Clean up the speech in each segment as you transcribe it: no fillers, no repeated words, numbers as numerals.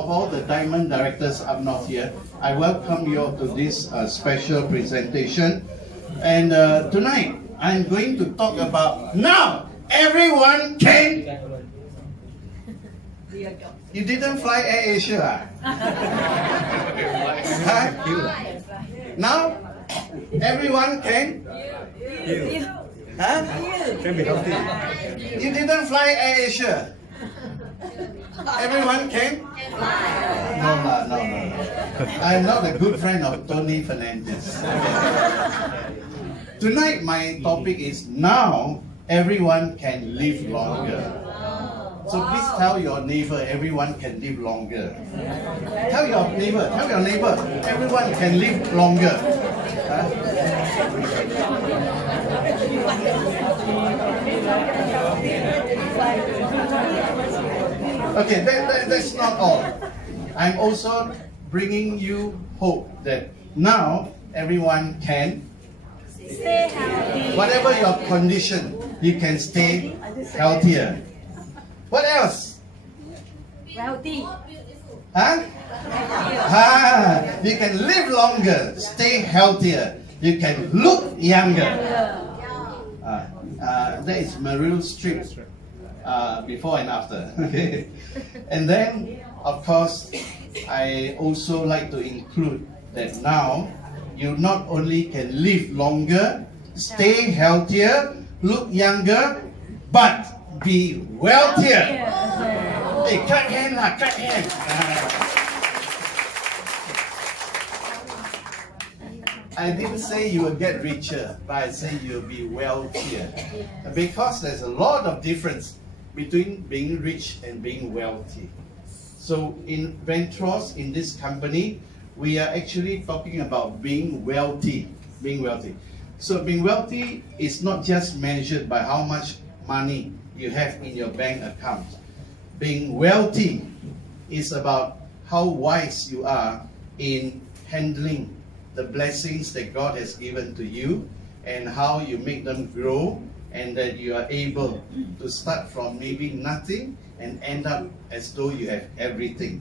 of all the Diamond directors up north here, I welcome you all to this special presentation. And tonight, I'm going to talk about now everyone can. You didn't fly Air Asia, huh? Now everyone can. Huh? Can be healthy. You didn't fly Air Asia. Everyone can? No. I'm not a good friend of Tony Fernandez. Tonight my topic is now everyone can live longer. So please tell your neighbor everyone can live longer. Tell your neighbor, everyone can live longer. Huh? Okay, that's not all. I'm also bringing you hope that now everyone can stay healthy. Whatever your condition, you can stay healthier. What else? Healthy. Huh? You can live longer, stay healthier. You can look younger. That is Meryl Streep. Before and after. Okay. And then, of course, I also like to include that now you not only can live longer, stay healthier, look younger, but be wealthier. Hey, clap hand lah, clap hand. I didn't say you will get richer, but I say you'll be wealthier. Because there's a lot of difference between being rich and being wealthy. So in Ventros, in this company, we are actually talking about being wealthy. So being wealthy is not just measured by how much money you have in your bank account. Being wealthy is about how wise you are in handling the blessings that God has given to you and how you make them grow, and that you are able to start from maybe nothing and end up as though you have everything.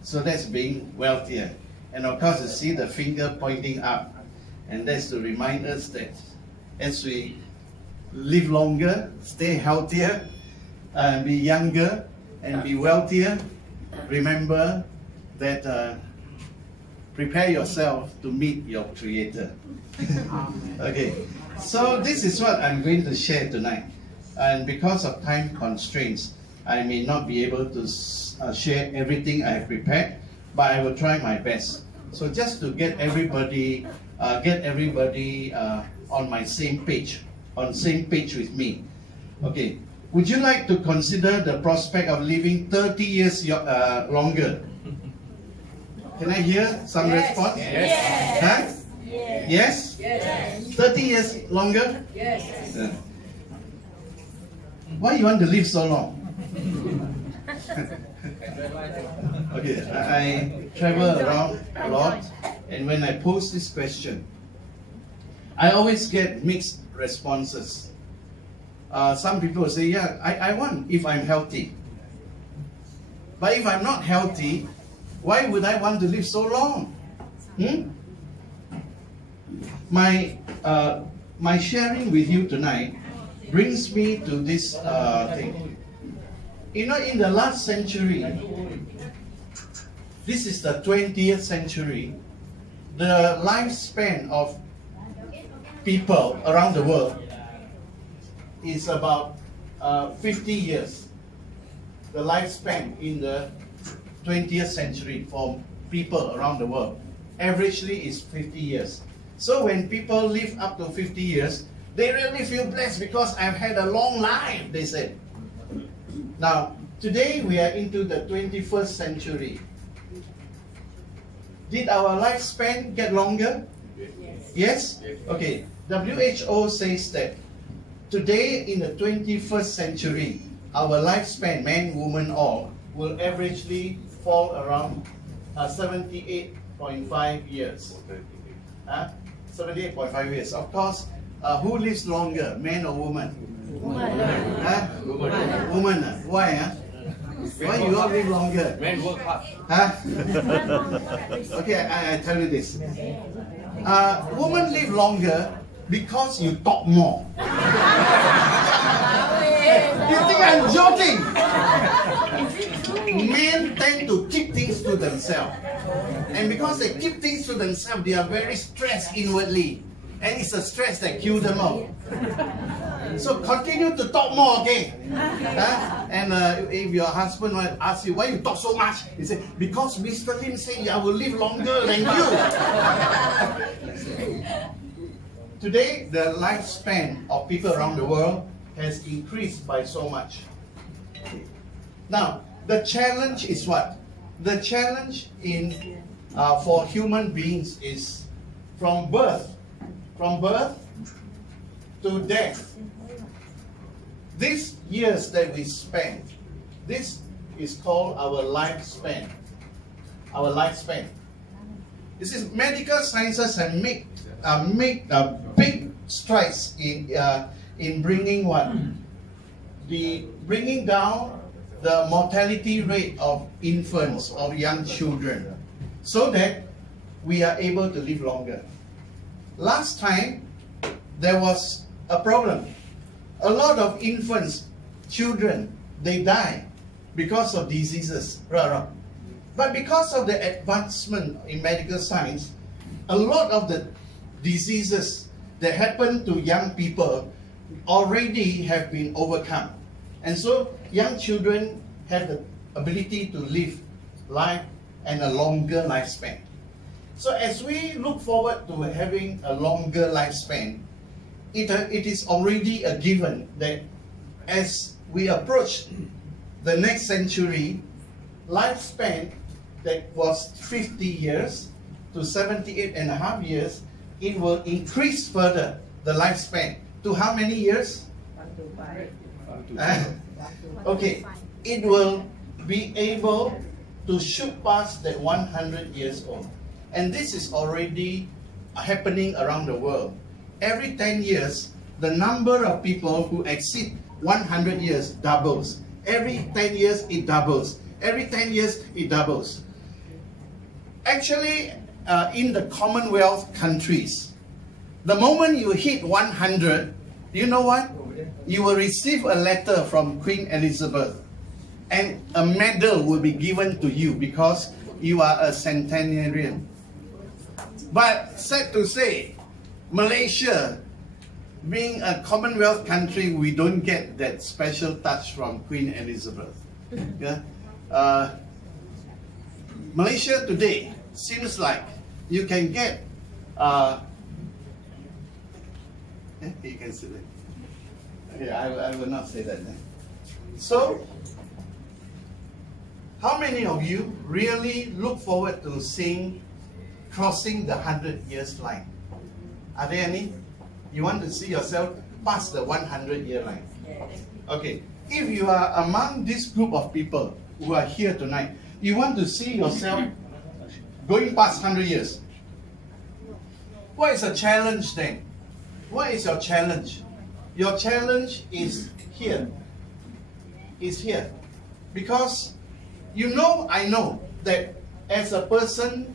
So that's being wealthier. And of course, you see the finger pointing up. And that's to remind us that as we live longer, stay healthier, be younger, and be wealthier, remember that prepare yourself to meet your Creator. Okay, so this is what I'm going to share tonight. And because of time constraints, I may not be able to share everything I have prepared, but I will try my best. So just to get everybody on my same page, with me. Okay, would you like to consider the prospect of living 30 years longer? Can I hear some response? Yes. Huh? Yes. Yes? 30 years longer? Yes. Why you want to live so long? Okay, I travel around a lot, and when I pose this question, I always get mixed responses. Some people say, yeah, I want if I'm healthy. But if I'm not healthy, why would I want to live so long? My sharing with you tonight brings me to this thing. You know, in the last century, this is the 20th century, the lifespan of people around the world is about 50 years. The lifespan in the 20th century for people around the world averagely is 50 years. So when people live up to 50 years, they really feel blessed because I've had a long life, they said. Now, today we are into the 21st century. Did our lifespan get longer? Yes? Okay. WHO says that today in the 21st century, our lifespan, man, woman, all, will averagely fall around 78.5 years. 78.5 years. Of course, who lives longer, man or woman? Woman. Woman. Why? Why you all live longer? Men work hard. Huh? Okay, I tell you this. Women live longer because you talk more. You think I'm joking? Men tend to keep things to themselves. And because they keep things to themselves, they are very stressed inwardly. And it's a stress that kills them off. So continue to talk more, okay? And if your husband will ask you, why you talk so much? You say, because Mr. Lim said I will live longer than you. Today, the lifespan of people around the world has increased by so much. Now, the challenge is what? The challenge for human beings is from birth to death. These years that we spend, this is called our lifespan. Our lifespan. This is medical sciences have made big strides in bringing what? Bringing down the mortality rate of infants, of young children, so that we are able to live longer. Last time, there was a problem. A lot of infants, children, they die because of diseases. But because of the advancement in medical science, a lot of the diseases that happen to young people already have been overcome. And so young children have the ability to live life and a longer lifespan. So as we look forward to having a longer lifespan, it is already a given that as we approach the next century, lifespan that was 50 years to 78.5 years, it will increase further, the lifespan, to how many years? Okay, it will be able to shoot past that 100 years old. And this is already happening around the world. Every 10 years, the number of people who exceed 100 years doubles. Every 10 years, it doubles. Every 10 years, it doubles. Actually, in the Commonwealth countries, the moment you hit 100, you know what? You will receive a letter from Queen Elizabeth, and a medal will be given to you because you are a centenarian. But sad to say, Malaysia, being a Commonwealth country, we don't get that special touch from Queen Elizabeth. Yeah? Malaysia today seems like you can get you can say that. Yeah, I will not say that. So, how many of you really look forward to seeing crossing the 100 years line? Are there any? You want to see yourself past the 100-year line? Okay. If you are among this group of people who are here tonight, you want to see yourself going past 100 years. What is a challenge then? What is your challenge? Your challenge is here. Is here. Because you know, I know that as a person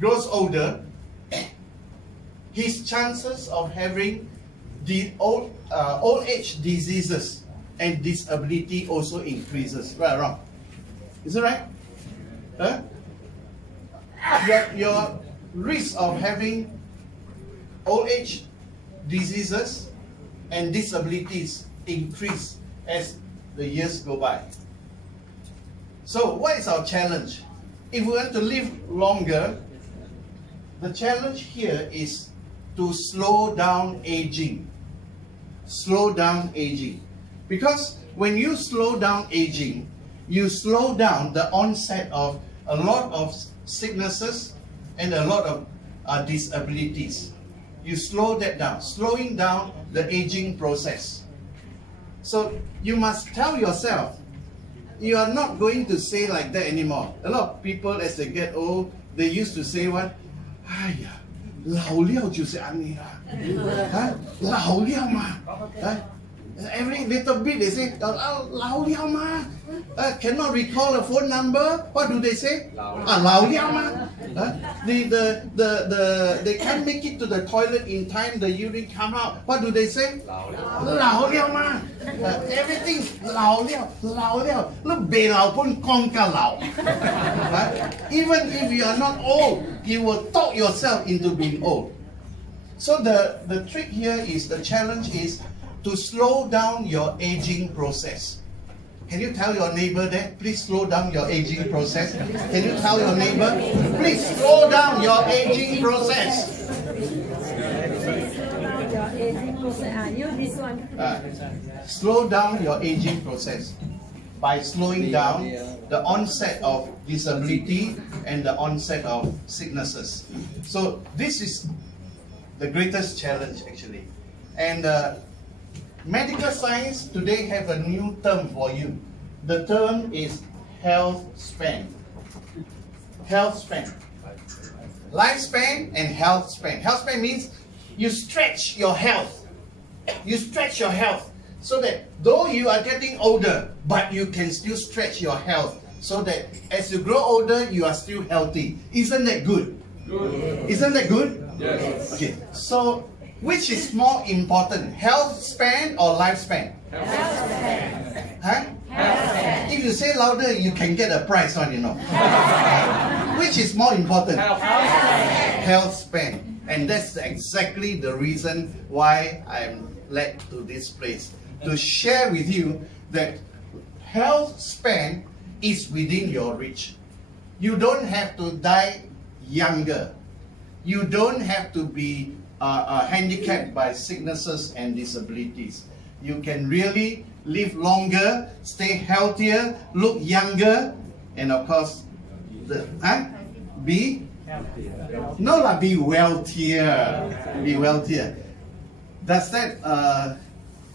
grows older, his chances of having the old age diseases and disability also increases. Right or wrong? Is it right? Huh? Your risk of having old age diseases and disabilities increase as the years go by. So what is our challenge? If we want to live longer, the challenge here is to slow down aging. Slow down aging. Because when you slow down aging, you slow down the onset of a lot of sicknesses and a lot of disabilities. You slow that down, slowing down the aging process. So you must tell yourself, you are not going to say like that anymore. A lot of people, as they get old, they used to say what? 哎呀，老了就是安尼啦，老了嘛， Every little bit they say, "Lao liao ma." Cannot recall a phone number. What do they say? Lao liao ma. They can't make it to the toilet in time. The urine come out. What do they say? Lao liao ma. Everything lao liao, lao liao. Look, be lao pun kong ka lao. Even if you are not old, you will talk yourself into being old. So the trick here is, the challenge is to slow down your aging process. Can you tell your neighbor that? Please slow down your aging process. Can you tell your neighbor? Please slow down your aging process. Slow down your aging process by slowing down the onset of disability and the onset of sicknesses. So this is the greatest challenge actually. And medical science today have a new term for you. The term is health span. Health span. Lifespan and health span. Health span means you stretch your health. You stretch your health so that though you are getting older, but you can still stretch your health so that as you grow older, you are still healthy. Isn't that good? Good. Isn't that good? Yes. Okay, so which is more important, health span or lifespan? Health span. Huh? Health span. If you say louder, you can get a prize on, you know. Which is more important? Health span. Health span. And that's exactly the reason why I'm led to this place, to share with you that health span is within your reach. You don't have to die younger. You don't have to be handicapped by sicknesses and disabilities. You can really live longer, stay healthier, look younger, and of course, be healthier. No, be wealthier. Be wealthier. Does that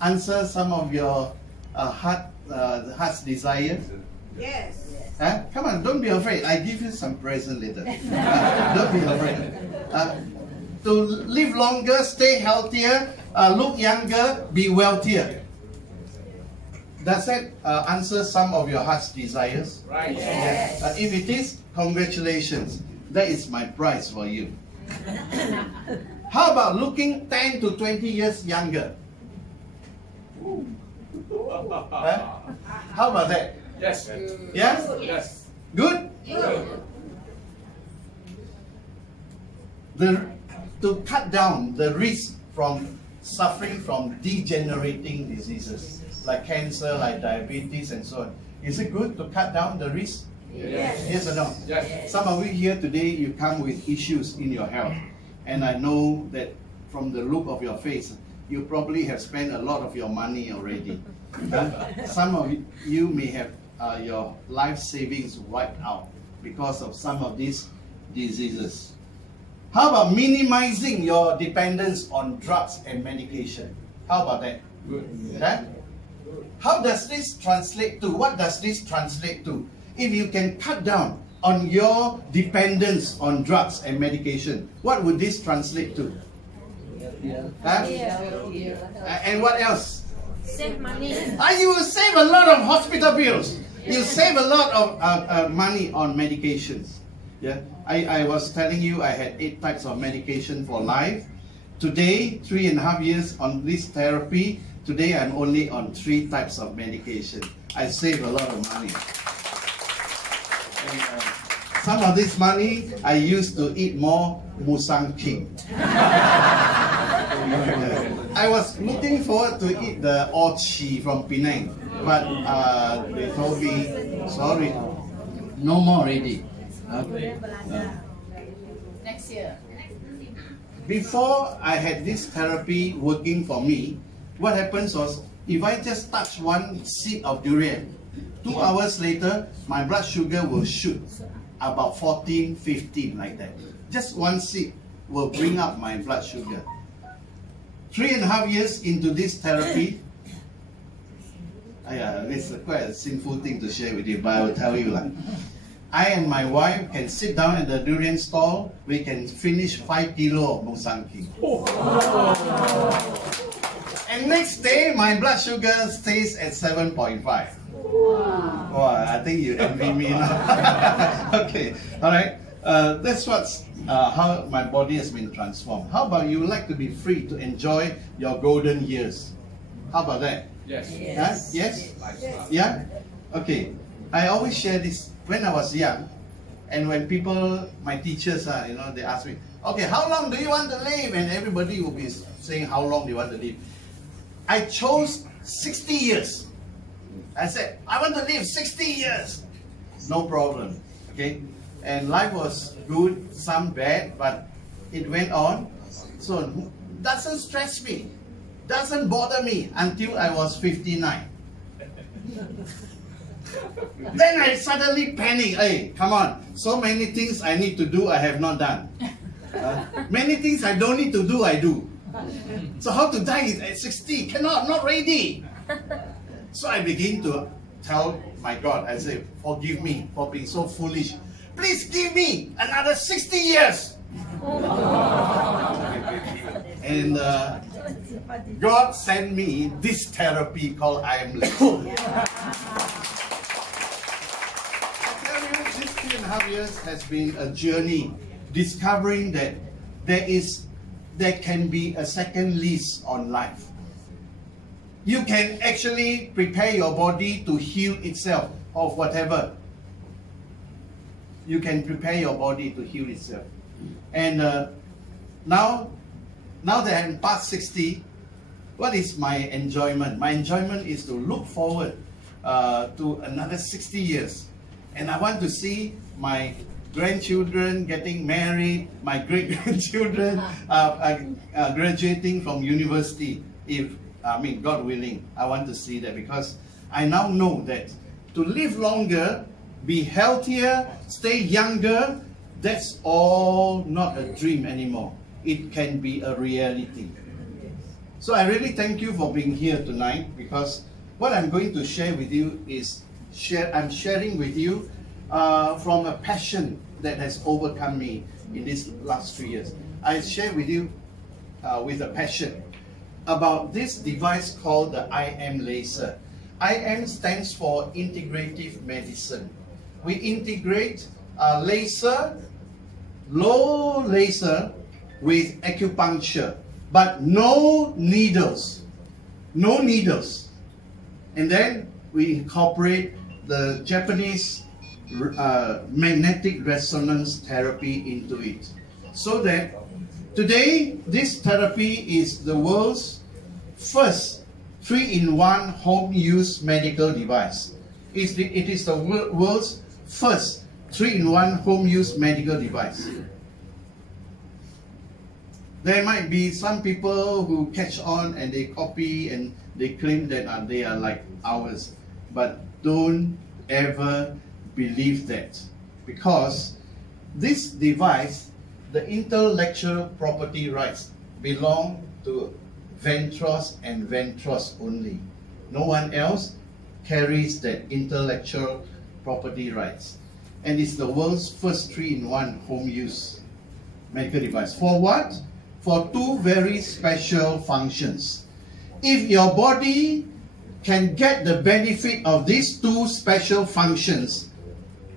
answer some of your heart's desires? Yes. Come on, don't be afraid. I give you some present later. Don't be afraid. To live longer, stay healthier, look younger, be wealthier. Does that answer some of your heart's desires? Right. Yes. If it is, congratulations. That is my prize for you. How about looking 10 to 20 years younger? How about that? Yes. Yes? Yes. Good? Good. To cut down the risk from suffering from degenerating diseases like cancer, like diabetes and so on. Is it good to cut down the risk? Yes. Yes or no? Yes. Some of you here today, you come with issues in your health. And I know that from the look of your face, you probably have spent a lot of your money already. Some of you may have your life savings wiped out because of some of these diseases. How about minimizing your dependence on drugs and medication? How about that? Good. Okay? How does this translate to? What does this translate to? If you can cut down on your dependence on drugs and medication, what would this translate to? Huh? And what else? Save money. You will save a lot of hospital bills. You save a lot of money on medications. Yeah, I was telling you I had 8 types of medication for life. Today, 3.5 years on this therapy, today I'm only on 3 types of medication. I save a lot of money. And, some of this money I used to eat more Musang King. I was looking forward to eat the orchi from Penang, but they told me, sorry, no more already. Next year. Before I had this therapy working for me, what happens was, if I just touch one seed of durian, 2 hours later, my blood sugar will shoot about 14, 15 like that. Just one seed will bring up my blood sugar. 3.5 years into this therapy, this is quite a sinful thing to share with you, but I will tell you. I and my wife can sit down at the durian stall, we can finish 5 kilo of Musang King. And next day, my blood sugar stays at 7.5. Wow. Oh, I think you envy me now. Okay, all right. That's what's how my body has been transformed. How about you like to be free to enjoy your golden years? How about that? Yes. Yes? Yes? Yeah? Okay. I always share this when I was young, and when people, my teachers, they ask me, okay, how long do you want to live? And everybody will be saying how long they want to live. I chose 60 years. I said, I want to live 60 years. No problem. Okay? And life was good, some bad, but it went on. So doesn't stress me, doesn't bother me until I was 59. Then I suddenly panic. Hey, come on, so many things I need to do I have not done. Many things I don't need to do, I do. So how to die at 60? Cannot, not ready. So I begin to tell my God, I say, forgive me for being so foolish. Please give me another 60 years. And God sent me this therapy called I Am Laser. I tell you, this 3.5 years has been a journey discovering that there can be a second lease on life. You can actually prepare your body to heal itself of whatever. You can prepare your body to heal itself. And now that I'm past 60, what is my enjoyment? My enjoyment is to look forward to another 60 years. And I want to see my grandchildren getting married, my great-grandchildren graduating from university. God willing, I want to see that, because I now know that to live longer, be healthier, stay younger, that's all not a dream anymore. It can be a reality. So I really thank you for being here tonight, because what I'm going to share with you is, I'm sharing with you from a passion that has overcome me in these last 3 years. I share with you with a passion about this device called the I Am Laser. I Am stands for Integrative Medicine. We integrate laser, low laser with acupuncture, but no needles. No needles. And then we incorporate the Japanese magnetic resonance therapy into it. So that today, this therapy is the world's first 3-in-1 home-use medical device. It is the world's first 3-in-1 home-use medical device. There might be some people who catch on and they copy and they claim that they are like ours. But don't ever believe that. Because this device, the intellectual property rights belong to Ventros and Ventros only. No one else carries that intellectual property rights. And it's the world's first 3-in-1 home-use medical device. For what? For two very special functions. If your body can get the benefit of these two special functions,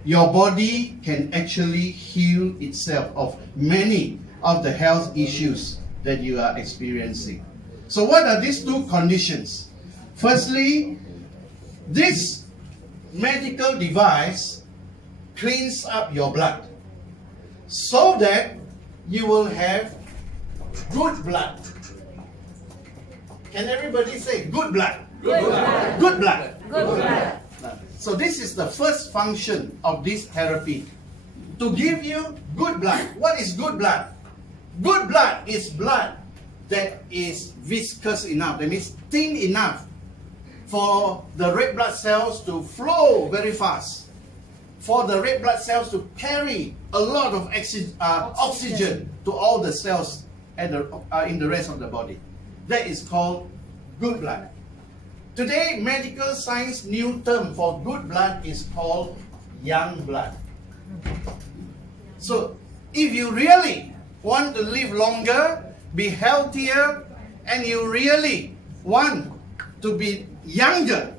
your body can actually heal itself of many of the health issues that you are experiencing. So what are these two conditions? Firstly, this medical device cleans up your blood so that you will have good blood. Can everybody say good blood? Good blood. Good blood. Good blood. So this is the first function of this therapy, to give you good blood. What is good blood? Good blood is blood that is viscous enough, that means thin enough for the red blood cells to flow very fast, for the red blood cells to carry a lot of oxygen to all the cells in the rest of the body. That is called good blood. Today, medical science new term for good blood is called young blood. So, if you really want to live longer, be healthier, and you really want to be younger,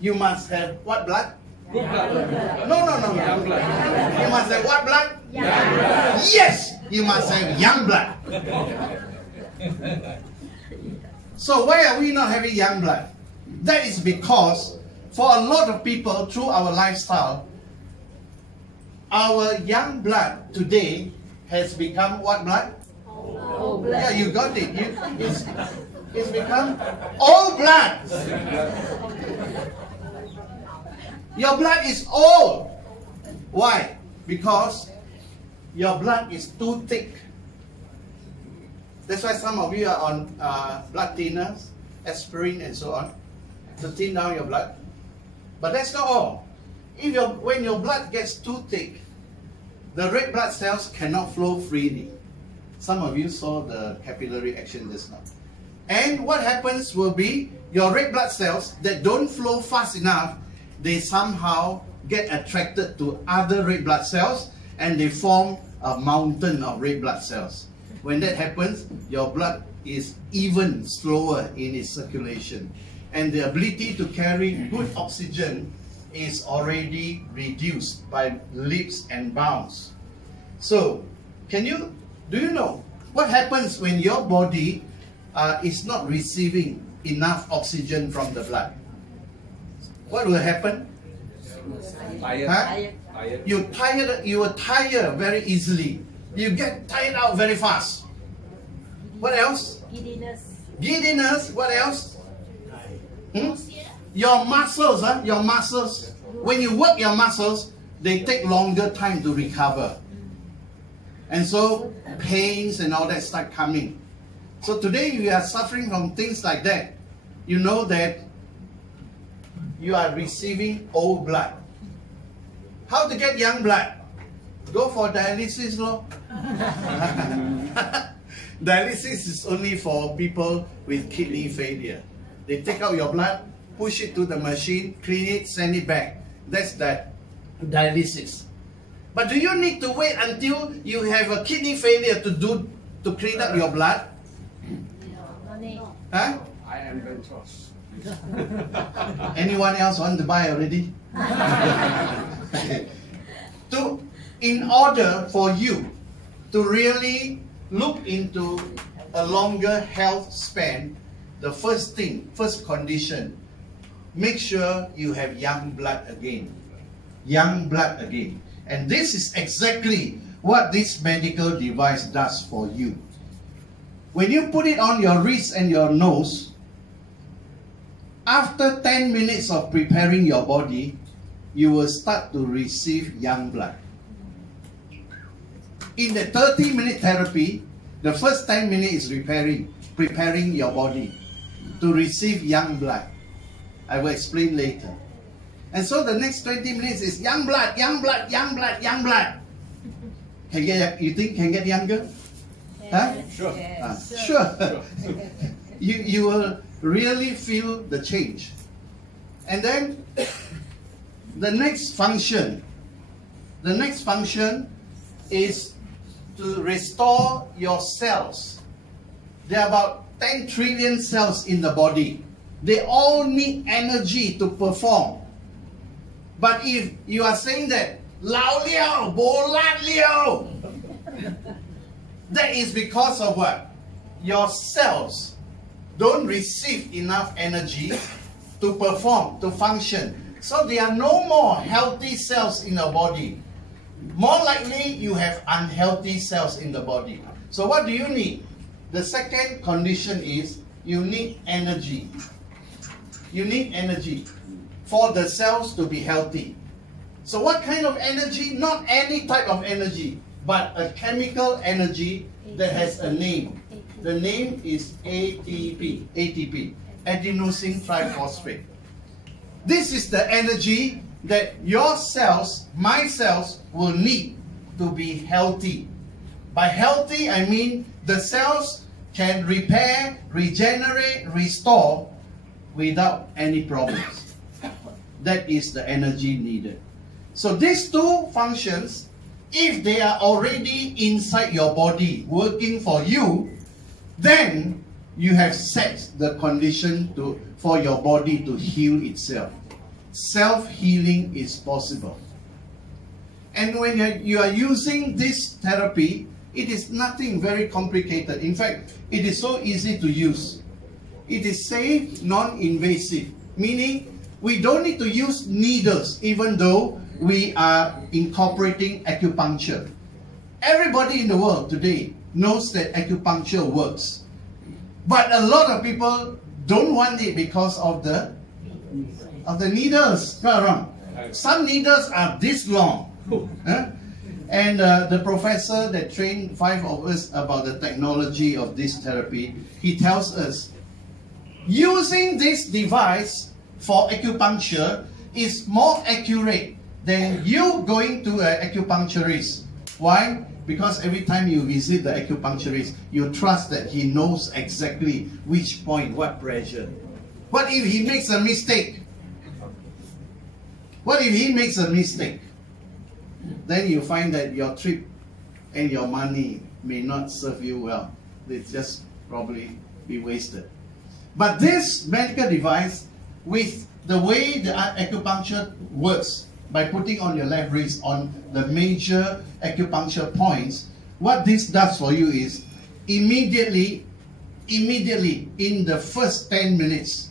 you must have what blood? Good blood. No. Young blood. You must have what blood? Young blood. Yes, you must have young blood. So why are we not having young blood? That is because for a lot of people through our lifestyle, our young blood today has become what blood? Old blood. Yeah, you got it. It's become old blood. Your blood is old. Why? Because your blood is too thick. That's why some of you are on blood thinners, aspirin and so on, to thin down your blood. But that's not all. When your blood gets too thick, the red blood cells cannot flow freely. Some of you saw the capillary action just now. And what happens will be your red blood cells that don't flow fast enough, they somehow get attracted to other red blood cells and they form a mountain of red blood cells. When that happens, your blood is even slower in its circulation. And the ability to carry good oxygen is already reduced by leaps and bounds. So, do you know what happens when your body is not receiving enough oxygen from the blood? What will happen? Tired. Huh? Tired. You will tire very easily. You get tired out very fast. What else? Giddiness. What else? Your muscles, your muscles. When you work your muscles, they take longer time to recover. And so pains and all that start coming. So today you are suffering from things like that. You know that you are receiving old blood. How to get young blood? Go for dialysis, lor. Dialysis is only for people with kidney failure. They take out your blood, push it to the machine, clean it, send it back. That's that dialysis. But do you need to wait until you have a kidney failure to clean up your blood? Huh? I am Ventros. Anyone else want to buy already? In order for you to really look into a longer health span, the first condition, make sure you have young blood again. Young blood again. And this is exactly what this medical device does for you. When you put it on your wrist and your nose, after 10 minutes of preparing your body, you will start to receive young blood. In the 30-minute therapy, the first 10 minutes is preparing your body to receive young blood. I will explain later. And so the next 20 minutes is young blood, young blood, young blood, young blood. You think can get younger? Huh? Sure. Sure. You will really feel the change. And then the next function is to restore your cells. There are about 10 trillion cells in the body. They all need energy to perform. But if you are saying that, Lao liao, bo lan liao, that is because of what? Your cells don't receive enough energy to perform, to function. So there are no more healthy cells in your body. More likely, you have unhealthy cells in the body. So what do you need? The second condition is you need energy. You need energy for the cells to be healthy. So what kind of energy? Not any type of energy, but a chemical energy that has a name. The name is ATP, adenosine triphosphate. This is the energy that your cells, my cells, will need to be healthy. By healthy, I mean the cells can repair, regenerate, restore without any problems. That is the energy needed. So these two functions, if they are already inside your body working for you, then you have set the condition for your body to heal itself. Self-healing is possible. And when you are using this therapy, it is nothing very complicated. In fact, it is so easy to use. It is safe, non-invasive, meaning we don't need to use needles even though we are incorporating acupuncture. Everybody in the world today knows that acupuncture works. But a lot of people don't want it because of the needles. Some needles are this long. And the professor that trained 5 of us about the technology of this therapy, he tells us, using this device for acupuncture is more accurate than you going to an acupuncturist. Why? Because every time you visit the acupuncturist, you trust that he knows exactly which point, what pressure. What if he makes a mistake? What if he makes a mistake? Then you find that your trip and your money may not serve you well. It's just probably be wasted. But this medical device, with the way the acupuncture works, by putting on your left wrist on the major acupuncture points, what this does for you is immediately in the first 10 minutes,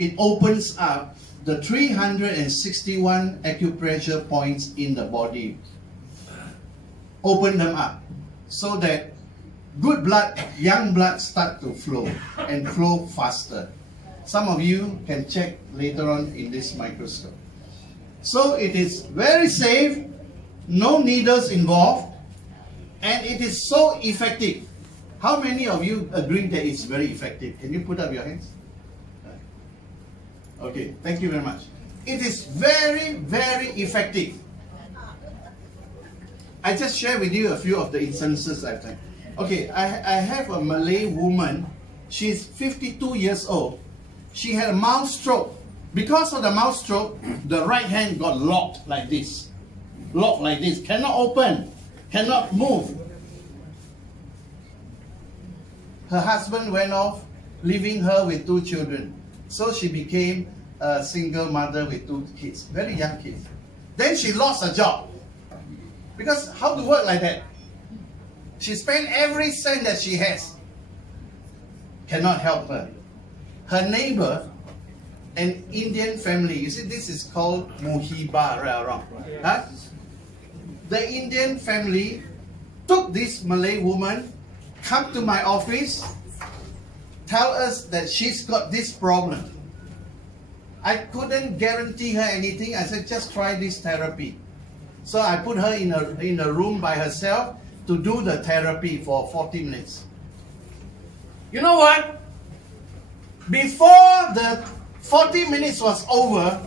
it opens up the 361 acupressure points in the body. Open them up so that good blood, young blood start to flow and flow faster. Some of you can check later on in this microscope. So it is very safe, no needles involved, and it is so effective. How many of you agree that it's very effective? Can you put up your hands? Okay, thank you very much. It is very, very effective. I just share with you a few of the instances I've done. Okay, I have a Malay woman. She's 52 years old. She had a mild stroke. Because of the mild stroke, the right hand got locked like this. Locked like this. Cannot open. Cannot move. Her husband went off, leaving her with 2 children. So she became a single mother with 2 kids. Very young kids. Then she lost her job. Because how to work like that? She spent every cent that she has. Cannot help her. Her neighbor, an Indian family, you see this is called Muhiba, right? Huh? The Indian family took this Malay woman, come to my office, tell us that she's got this problem. I couldn't guarantee her anything. I said, just try this therapy. So I put her in a room by herself to do the therapy for 40 minutes. You know what? Before the 40 minutes was over,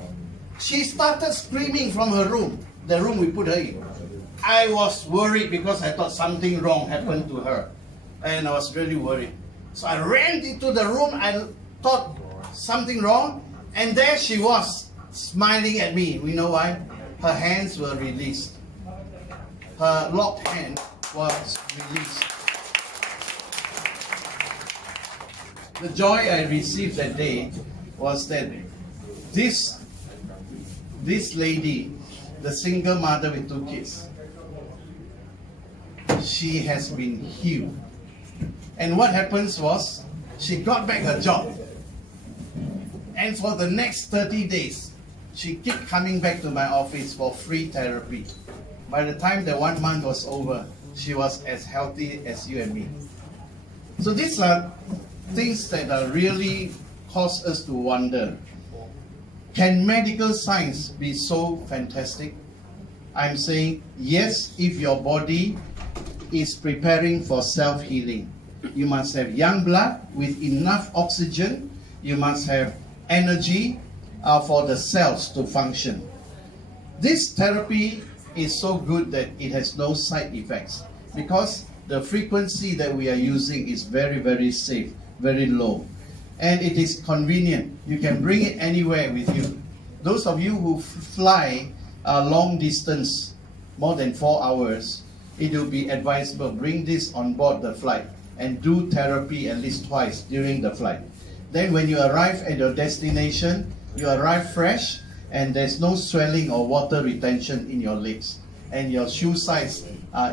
she started screaming from her room, the room we put her in. I was worried because I thought something wrong happened to her. And I was really worried. So I ran into the room, I thought something wrong, and there she was, smiling at me. You know why? Her hands were released. Her locked hand was released. The joy I received that day was that this lady, the single mother with 2 kids, she has been healed. And what happens was, she got back her job. And for the next 30 days, she kept coming back to my office for free therapy. By the time the 1 month was over, she was as healthy as you and me. So these are things that are really cause us to wonder. Can medical science be so fantastic? I'm saying yes, if your body is preparing for self-healing. You must have young blood with enough oxygen. You must have energy for the cells to function. This therapy is so good that it has no side effects because the frequency that we are using is very, very safe, very low. And it is convenient. You can bring it anywhere with you. Those of you who fly long distance, more than 4 hours, it will be advisable, bring this on board the flight. and do therapy at least twice during the flight. Then when you arrive at your destination, you arrive fresh and there's no swelling or water retention in your legs, and your shoe size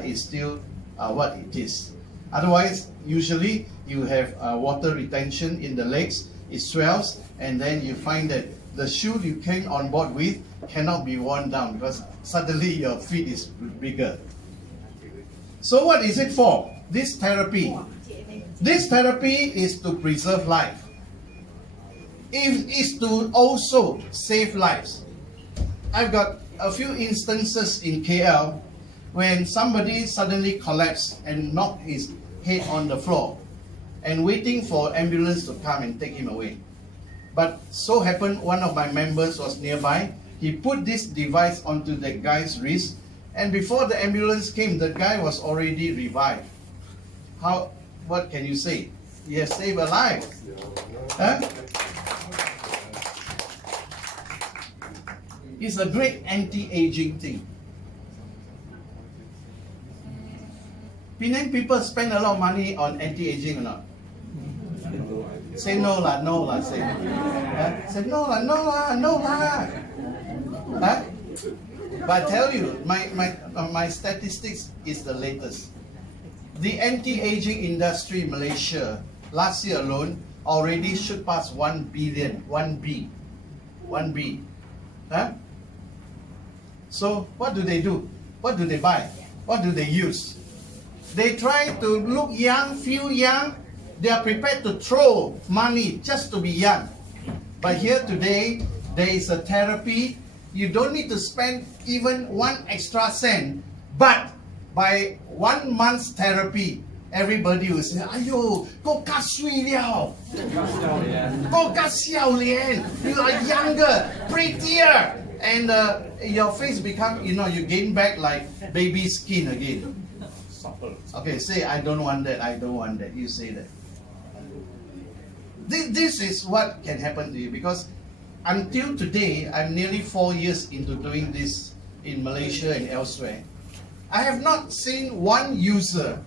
is still what it is. Otherwise, usually you have water retention in the legs, it swells, and then you find that the shoe you came on board with cannot be worn down because suddenly your feet is bigger. So what is it for? This therapy. This therapy is to preserve life. It is to also save lives. I've got a few instances in KL when somebody suddenly collapsed and knocked his head on the floor and waiting for ambulance to come and take him away. But so happened one of my members was nearby. He put this device onto the guy's wrist, and before the ambulance came, the guy was already revived. What can you say? He has saved a life. Huh? It's a great anti-aging thing. Penang people spend a lot of money on anti-aging or not? Say no lah, no lah, say. Say no lah, no lah, no lah. Huh? But I tell you, my statistics is the latest. The anti-aging industry in Malaysia, last year alone, already should pass 1 billion, 1B. Huh? So what do they do? What do they buy? What do they use? They try to look young, feel young. They are prepared to throw money just to be young. But here today, there is a therapy. You don't need to spend even 1 extra cent. But by 1 month's therapy, everybody will say, "Ayo, go ka sui liao, go ka xiao lian. You are younger, prettier, and your face become, you gain back like baby skin again." Okay, say, "I don't want that. I don't want that." You say that. This is what can happen to you, because until today, I'm nearly 4 years into doing this in Malaysia and elsewhere. I have not seen one user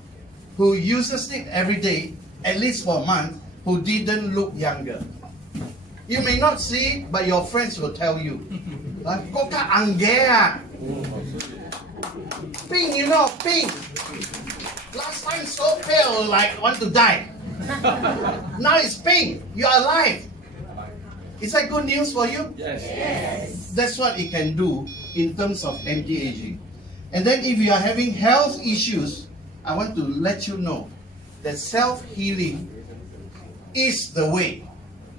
who uses it every day, at least for a month, who didn't look younger. You may not see it, but your friends will tell you. Kau ka angge. Pink, pink. Last time so pale, like want to die. Now it's pink. You are alive. Is that good news for you? Yes. That's what it can do in terms of anti-aging. And then if you are having health issues, I want to let you know that self-healing is the way.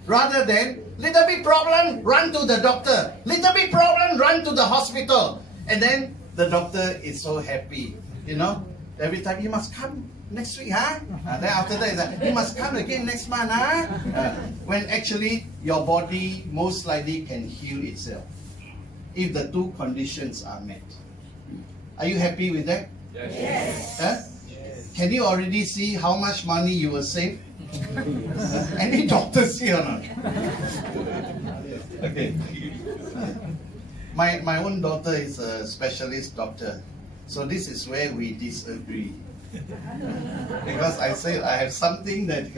Rather than, little bit problem, run to the doctor. Little bit problem, run to the hospital. And then the doctor is so happy, Every time, "You must come next week, huh?" Then after that, "You must come again next month, huh?" When actually, your body most likely can heal itself if the two conditions are met. Are you happy with that? Yes. Huh? Yes. Can you already see how much money you will save? Any doctors here or not? Okay. My own daughter is a specialist doctor. So this is where we disagree. Because I said I have something that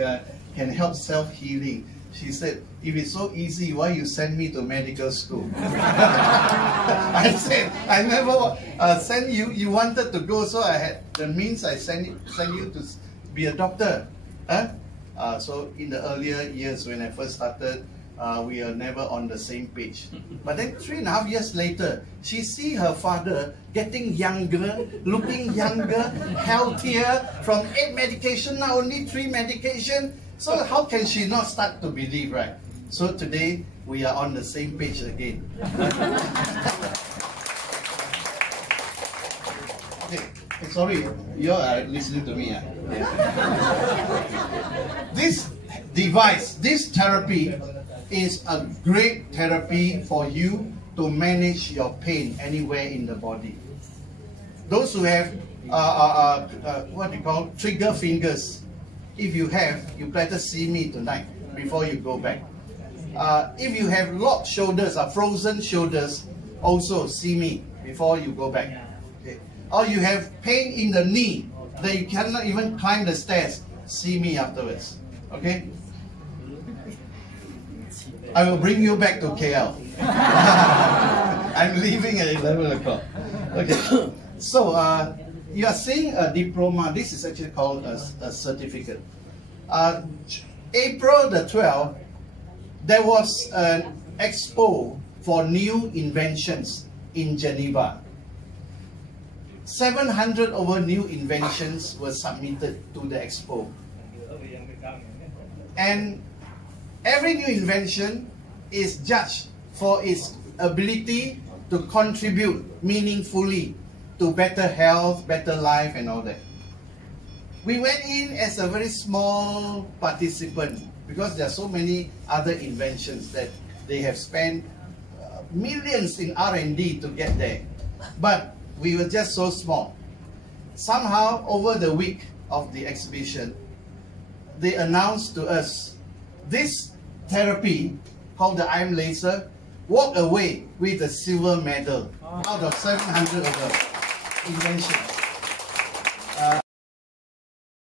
can help self-healing. She said, "If it's so easy, why you send me to medical school?" I said, "I never sent you. You wanted to go, so I had the means. I sent you to be a doctor." So in the earlier years when I first started, we are never on the same page. But then 3.5 years later, she see her father getting younger, looking younger, healthier, from 8 medication, now only 3 medication. So how can she not start to believe, right? So today, we are on the same page again. Okay, sorry, you are listening to me. This device, this therapy, is a great therapy for you to manage your pain anywhere in the body. Those who have what you call trigger fingers, if you have, you better see me tonight before you go back. If you have locked shoulders or frozen shoulders, also see me before you go back. Okay. Or you have pain in the knee that you cannot even climb the stairs, see me afterwards. Okay? I will bring you back to KL. I'm leaving at 11 o'clock. Okay. So, you are seeing a diploma. This is actually called a certificate. April the 12th, there was an expo for new inventions in Geneva. 700 over new inventions were submitted to the expo. And every new invention is judged for its ability to contribute meaningfully to better health, better life, and all that. We went in as a very small participant because there are so many other inventions that they have spent millions in R&D to get there. But we were just so small. Somehow, over the week of the exhibition, they announced to us, this therapy called the IM laser walked away with a silver medal out of 700 of the inventions.